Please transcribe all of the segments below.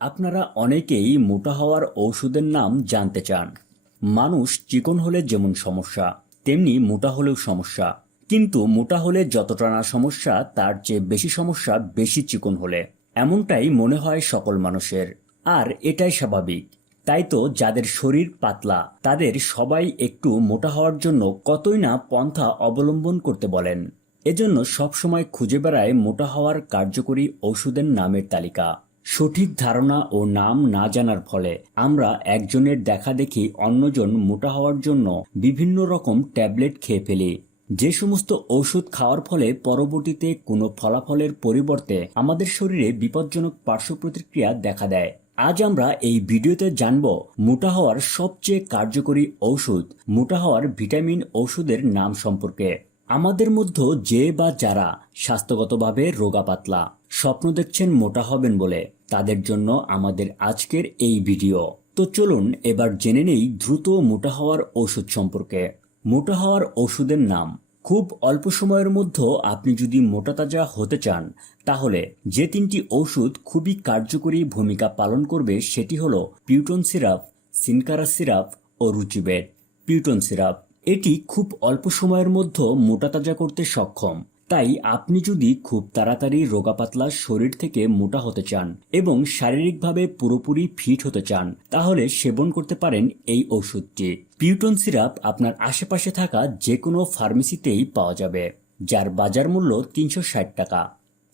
আপনারা অনেকেই মোটা হওয়ার ঔষধের নাম জানতে চান। মানুষ চিকন হলে যেমন সমস্যা, তেমনি মোটা হলেও সমস্যা। কিন্তু মোটা হলে যতটা না সমস্যা, তার চেয়ে বেশি সমস্যা বেশি চিকন হলে। এমনটাই মনে হয় সকল মানুষের। আর এটাই স্বাভাবিক। তাই তো যাদের শরীর পাতলা, তাদের সবাই একটু মোটা হওয়ার জন্য কতই না পন্থা অবলম্বন করতে বলেন। এজন্য সবসময় খুঁজে বেড়ায় মোটা হওয়ার কার্যকরী ঔষধের নামের তালিকা। সঠিক ধারণা ও নাম না জানার ফলে আমরা একজনের দেখা দেখি অন্যজন মোটা হওয়ার জন্য বিভিন্ন রকম ট্যাবলেট খেয়ে ফেলি। যে সমস্ত ঔষধ খাওয়ার ফলে পরবর্তীতে কোনো ফলাফলের পরিবর্তে আমাদের শরীরে বিপজ্জনক পার্শ্ব প্রতিক্রিয়া দেখা দেয়। আজ আমরা এই ভিডিওতে জানব মোটা হওয়ার সবচেয়ে কার্যকরী ঔষধ, মোটা হওয়ার ভিটামিন ঔষধের নাম সম্পর্কে। আমাদের মধ্যে যে বা যারা স্বাস্থ্যগতভাবে রোগা পাতলা, স্বপ্ন দেখছেন মোটা হবেন বলে, তাদের জন্য আমাদের আজকের এই ভিডিও। তো চলুন এবার জেনে নেই দ্রুত মোটা হওয়ার ওষুধ সম্পর্কে। মোটা হওয়ার ওষুধের নাম। খুব অল্প সময়ের মধ্যে আপনি যদি মোটা তাজা হতে চান, তাহলে যে তিনটি ওষুধ খুবই কার্যকরী ভূমিকা পালন করবে সেটি হলো পিউটন সিরাপ, সিনকারা সিরাপ ও রুচিবেট পিউটন সিরাপ এটি খুব অল্প সময়ের মধ্যে মোটা তাজা করতে সক্ষম। তাই আপনি যদি খুব তাড়াতাড়ি রোগাপাতলা শরীর থেকে মোটা হতে চান এবং শারীরিকভাবে পুরোপুরি ফিট হতে চান, তাহলে সেবন করতে পারেন এই ওষুধটি। পিউটন সিরাপ আপনার আশেপাশে থাকা যে কোনো ফার্মেসিতেই পাওয়া যাবে, যার বাজার মূল্য তিনশো ষাট টাকা।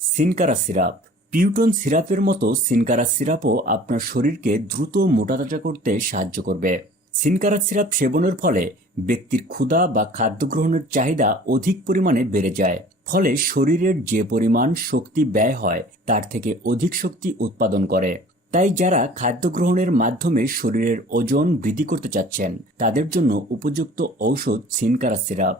সিনকারা সিরাপ। পিউটন সিরাপের মতো সিনকারা সিরাপও আপনার শরীরকে দ্রুত মোটাতাজা করতে সাহায্য করবে। সিনকারা সিরাপ সেবনের ফলে ব্যক্তির ক্ষুধা বা খাদ্য গ্রহণের চাহিদা অধিক পরিমাণে বেড়ে যায়। ফলে শরীরের যে পরিমাণ শক্তি ব্যয় হয়, তার থেকে অধিক শক্তি উৎপাদন করে। তাই যারা খাদ্য গ্রহণের মাধ্যমে শরীরের ওজন বৃদ্ধি করতে চাচ্ছেন, তাদের জন্য উপযুক্ত ঔষধ সিনকারা সিরাপ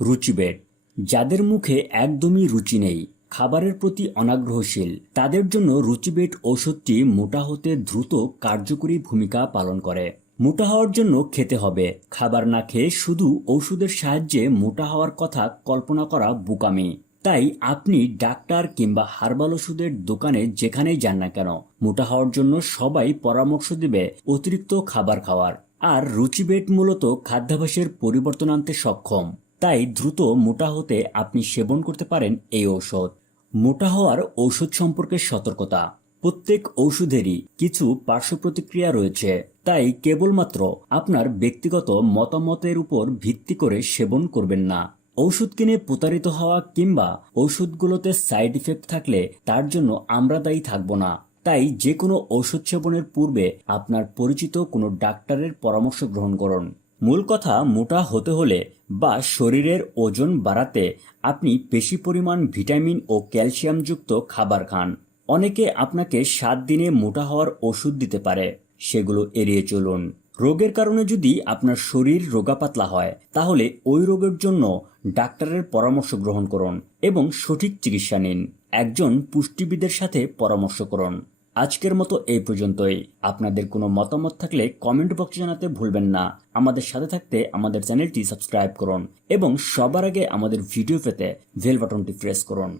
রুচিবেট যাদের মুখে একদমই রুচি নেই, খাবারের প্রতি অনাগ্রহশীল, তাদের জন্য রুচিবেট ঔষধটি মোটা হতে দ্রুত কার্যকরী ভূমিকা পালন করে। মোটা হওয়ার জন্য খেতে হবে। খাবার না খেয়ে শুধু ওষুধের সাহায্যে মোটা হওয়ার কথা কল্পনা করা বোকামি। তাই আপনি ডাক্তার কিংবা হার্বাল ওষুধের দোকানে যেখানেই যান না কেন, মোটা হওয়ার জন্য সবাই পরামর্শ দিবে অতিরিক্ত খাবার খাওয়ার। আর রুচিবেট মূলত খাদ্যাভ্যাসের পরিবর্তন আনতে সক্ষম। তাই দ্রুত মোটা হতে আপনি সেবন করতে পারেন এই ঔষধ। মোটা হওয়ার ঔষধ সম্পর্কে সতর্কতা। প্রত্যেক ঔষধেরই কিছু পার্শ্ব প্রতিক্রিয়া রয়েছে। তাই কেবলমাত্র আপনার ব্যক্তিগত মতামতের উপর ভিত্তি করে সেবন করবেন না। ঔষধ কিনে প্রতারিত হওয়া কিংবা ঔষধগুলোতে সাইড ইফেক্ট থাকলে তার জন্য আমরা দায়ী থাকব না। তাই যে কোনো ঔষধ সেবনের পূর্বে আপনার পরিচিত কোনো ডাক্তারের পরামর্শ গ্রহণ করুন। মূল কথা, মোটা হতে হলে বা শরীরের ওজন বাড়াতে আপনি বেশি পরিমাণ ভিটামিন ও ক্যালসিয়ামযুক্ত খাবার খান। অনেকে আপনাকে সাত দিনে মোটা হওয়ার ওষুধ দিতে পারে। সেগুলো এড়িয়ে চলুন। রোগের কারণে যদি আপনার শরীর রোগাপাতলা হয়, তাহলে ওই রোগের জন্য ডাক্তারের পরামর্শ গ্রহণ করুন এবং সঠিক চিকিৎসা নিন। একজন পুষ্টিবিদের সাথে পরামর্শ করুন। আজকের মতো এই পর্যন্তই। আপনাদের কোনো মতামত থাকলে কমেন্ট বক্সে জানাতে ভুলবেন না। আমাদের সাথে থাকতে আমাদের চ্যানেলটি সাবস্ক্রাইব করুন এবং সবার আগে আমাদের ভিডিও পেতে বেল বাটনটি প্রেস করুন।